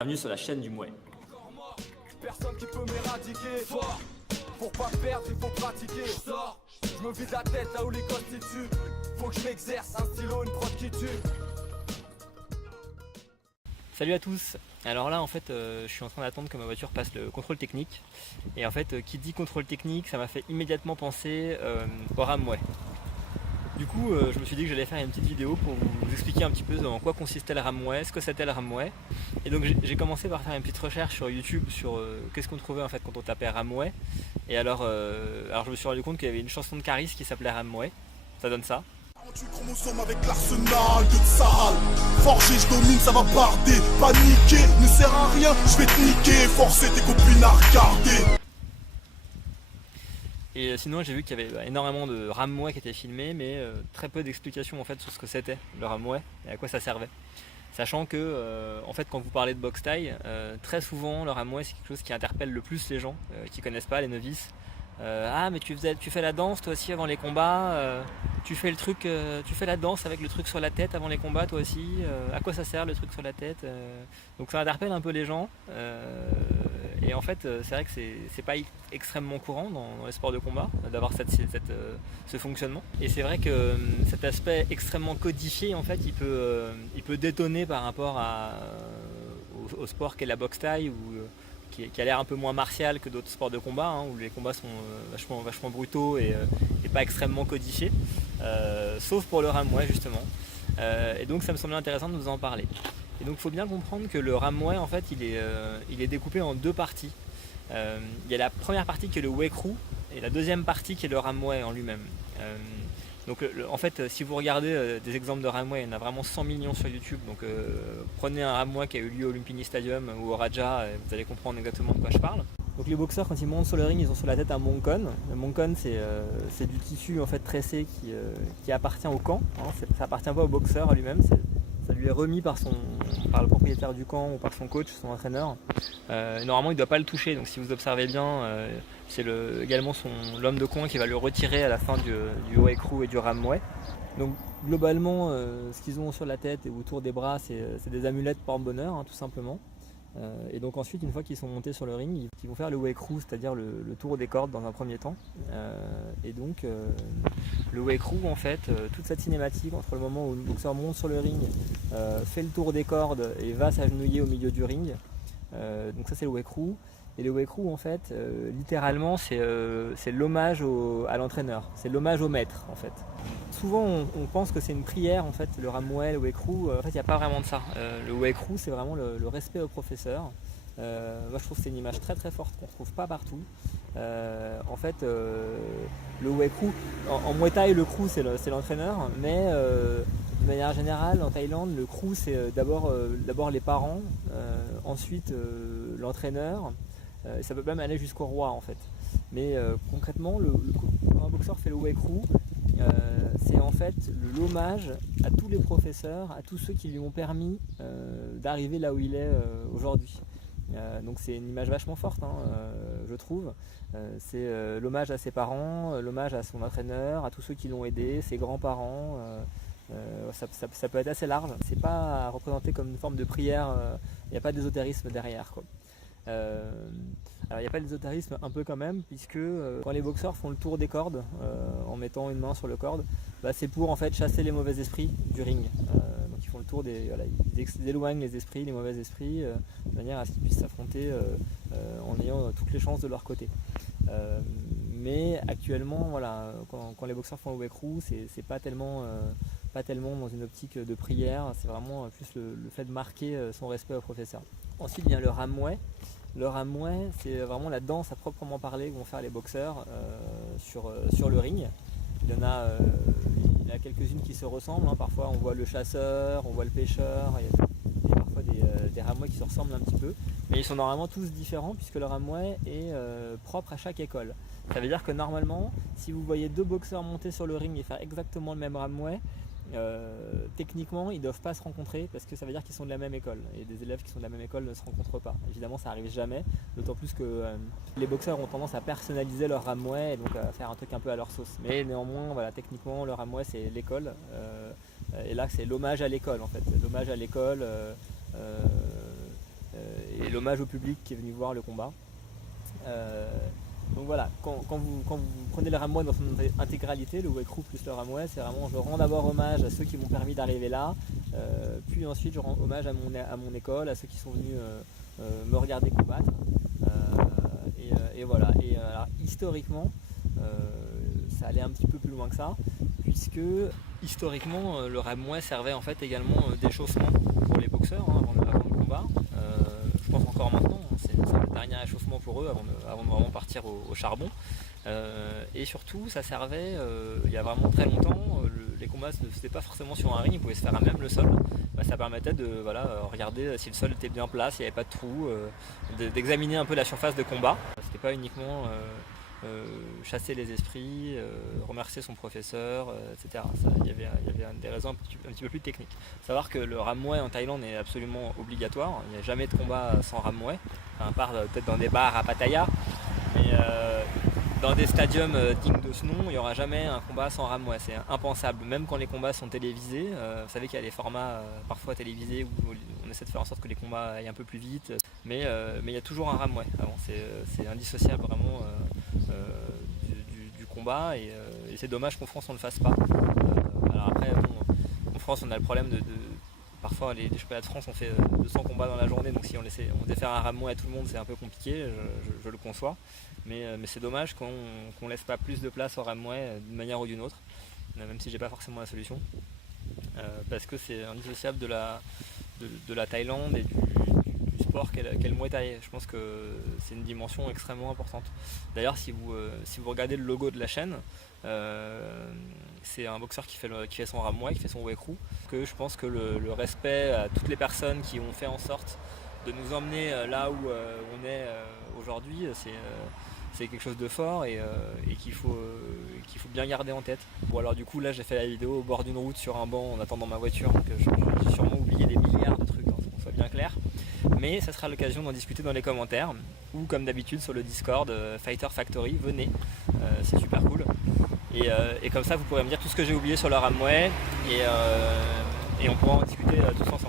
Bienvenue sur la chaîne du Mouet. Personne qui peut m'éradiquer. Fort, pour pas perdre, il faut pratiquer. Je sors, je me vide la tête là où les constituent. Faut que je m'exerce, un stylo, une prod qui tue. Salut à tous. Alors là en fait je suis en train d'attendre que ma voiture passe le contrôle technique. Et en fait qui dit contrôle technique, ça m'a fait immédiatement penser au Ramway. Du coup je me suis dit que j'allais faire une petite vidéo pour vous expliquer un petit peu en quoi consistait le Ramway, ce que c'était le Ramway. Et donc j'ai commencé par faire une petite recherche sur YouTube sur qu'est-ce qu'on trouvait en fait quand on tapait Ramway. Et alors je me suis rendu compte qu'il y avait une chanson de Caris qui s'appelait Ramway. Ça donne ça. 48 chromosomes avec l'arsenal de Tsahal. Forgé, je domine, ça va barder. Paniquer ne sert à rien, je vais te niquer. Forcer tes copines à regarder. Et sinon j'ai vu qu'il y avait énormément de Ramway qui étaient filmés, mais très peu d'explications en fait sur ce que c'était le Ramway et à quoi ça servait. Sachant que en fait quand vous parlez de boxe thaï, très souvent le Ramway c'est quelque chose qui interpelle le plus les gens qui connaissent pas, les novices. Ah mais tu fais la danse toi aussi avant les combats, tu fais la danse avec le truc sur la tête avant les combats toi aussi, à quoi ça sert le truc sur la tête, donc ça interpelle un peu les gens, et en fait c'est vrai que c'est pas extrêmement courant dans les sports de combat d'avoir ce fonctionnement, et c'est vrai que cet aspect extrêmement codifié en fait il peut détonner par rapport au sport qu'est la boxe thaï, qui a l'air un peu moins martial que d'autres sports de combat, hein, où les combats sont vachement brutaux et pas extrêmement codifiés, sauf pour le Ramway justement. Et donc ça me semblait intéressant de vous en parler. Et donc il faut bien comprendre que le Ramway en fait il est découpé en deux parties. Il y a la première partie qui est le Wekru et la deuxième partie qui est le Ramway en lui-même. Donc en fait si vous regardez des exemples de Ramway, il y en a vraiment 100 millions sur YouTube, donc prenez un Ramway qui a eu lieu au Lumpini Stadium ou au Raja et vous allez comprendre exactement de quoi je parle. Donc les boxeurs quand ils montent sur le ring, ils ont sur la tête un moncon. Le moncon c'est du tissu en fait tressé qui appartient au camp, hein. Ça appartient pas au boxeur lui-même, ça lui est remis par le propriétaire du camp ou par son coach, son entraîneur. Normalement il ne doit pas le toucher, donc si vous observez bien, c'est également l'homme de coin qui va le retirer à la fin du Wekru et du Ramway. Donc globalement ce qu'ils ont sur la tête et autour des bras c'est des amulettes porte-bonheur, hein, tout simplement. Et donc ensuite une fois qu'ils sont montés sur le ring, ils vont faire le Wekru, c'est-à-dire le tour des cordes dans un premier temps. Et donc le Wekru en fait, toute cette cinématique entre le moment où le boxeur monte sur le ring, fait le tour des cordes et va s'agenouiller au milieu du ring, donc ça c'est le Wekru. Et le Wekru en fait, littéralement c'est l'hommage à l'entraîneur, c'est l'hommage au maître en fait. Souvent on pense que c'est une prière en fait, le Ramway, le Wekru, en fait il n'y a pas vraiment de ça. Le Wekru c'est vraiment le respect au professeur. Moi je trouve que c'est une image très très forte qu'on ne trouve pas partout. En fait le Wekru, en Muay Thai le Kru c'est l'entraîneur, mais de manière générale en Thaïlande le Kru c'est d'abord les parents, ensuite l'entraîneur. Ça peut même aller jusqu'au roi en fait. Mais concrètement, quand un boxeur fait le Wekru, c'est en fait l'hommage à tous les professeurs, à tous ceux qui lui ont permis d'arriver là où il est aujourd'hui. Donc c'est une image vachement forte, hein, je trouve. C'est l'hommage à ses parents, l'hommage à son entraîneur, à tous ceux qui l'ont aidé, ses grands-parents. Ça peut être assez large. C'est pas représenté comme une forme de prière. Il n'y a pas d'ésotérisme derrière, quoi. Alors il n'y a pas d'ésotérisme un peu quand même, puisque quand les boxeurs font le tour des cordes en mettant une main sur le corde, c'est pour en fait chasser les mauvais esprits du ring. Donc ils font le tour ils éloignent les esprits, les mauvais esprits, de manière à ce qu'ils puissent s'affronter en ayant toutes les chances de leur côté. Mais actuellement, voilà, quand les boxeurs font le Wekru, c'est pas tellement dans une optique de prière, c'est vraiment plus le fait de marquer son respect au professeur. Ensuite vient le Ramway. Le Ramway, c'est vraiment la danse à proprement parler que vont faire les boxeurs sur le ring. Il y en a quelques-unes qui se ressemblent, hein. Parfois on voit le chasseur, on voit le pêcheur, il y a parfois des Ramway qui se ressemblent un petit peu. Mais ils sont normalement tous différents puisque le Ramway est propre à chaque école. Ça veut dire que normalement, si vous voyez deux boxeurs monter sur le ring et faire exactement le même Ramway, techniquement ils ne doivent pas se rencontrer parce que ça veut dire qu'ils sont de la même école, et des élèves qui sont de la même école ne se rencontrent pas. Évidemment ça arrive jamais, d'autant plus que les boxeurs ont tendance à personnaliser leur Ramway et donc à faire un truc un peu à leur sauce. Mais néanmoins voilà, techniquement le Ramway c'est l'école, et là c'est l'hommage à l'école en fait, l'hommage à l'école et l'hommage au public qui est venu voir le combat. Donc voilà, quand vous prenez le Ramway dans son intégralité, le Wake Crew plus le Ramway, c'est vraiment, je rends d'abord hommage à ceux qui m'ont permis d'arriver là, puis ensuite je rends hommage à mon école, à ceux qui sont venus me regarder combattre. Et voilà. Et alors, historiquement, ça allait un petit peu plus loin que ça, puisque historiquement le Ramway servait en fait également d'échauffement pour les boxeurs avant le combat. Je pense encore maintenant, c'est le dernier échauffement pour eux avant de vraiment partir au charbon. Et surtout, ça servait, il y a vraiment très longtemps, les combats ne se faisaient pas forcément sur un ring, ils pouvaient se faire à même le sol. Ça permettait de regarder si le sol était bien plat, s'il n'y avait pas de trou, d'examiner un peu la surface de combat. C'était pas uniquement chasser les esprits, remercier son professeur, etc. Il y avait des raisons un petit peu plus techniques. Savoir que le Ramway en Thaïlande est absolument obligatoire, il n'y a jamais de combat sans Ramway, à part peut-être dans des bars à Pattaya, mais dans des stadiums dignes de ce nom, il n'y aura jamais un combat sans Ramway, c'est impensable. Même quand les combats sont télévisés, vous savez qu'il y a des formats parfois télévisés où on essaie de faire en sorte que les combats aillent un peu plus vite, mais il y a toujours un Ramway avant, c'est indissociable vraiment du combat, et c'est dommage qu'en France on ne le fasse pas. Alors après, en France on a le problème de parfois les championnats de France on fait 200 combats dans la journée, donc si on devait faire un Ramway à tout le monde, c'est un peu compliqué, je le conçois. Mais c'est dommage qu'on laisse pas plus de place au Ramway d'une manière ou d'une autre, même si j'ai pas forcément la solution, parce que c'est indissociable de la Thaïlande et du sport qu'est le Muay Thai. Je pense que c'est une dimension extrêmement importante. D'ailleurs, si vous regardez le logo de la chaîne, c'est un boxeur qui fait son Ramway, qui fait son Wake Crew, que je pense que le respect à toutes les personnes qui ont fait en sorte de nous emmener là où on est aujourd'hui, c'est quelque chose de fort et qu'il faut bien garder en tête. Bon, alors du coup là j'ai fait la vidéo au bord d'une route sur un banc en attendant ma voiture, donc j'ai sûrement oublié des milliards de trucs, pour qu'on soit bien clair, mais ça sera l'occasion d'en discuter dans les commentaires ou comme d'habitude sur le Discord Fighter Factory, venez, c'est super cool, et comme ça vous pourrez me dire tout ce que j'ai oublié sur le Ramway, et on pourra en discuter tous ensemble.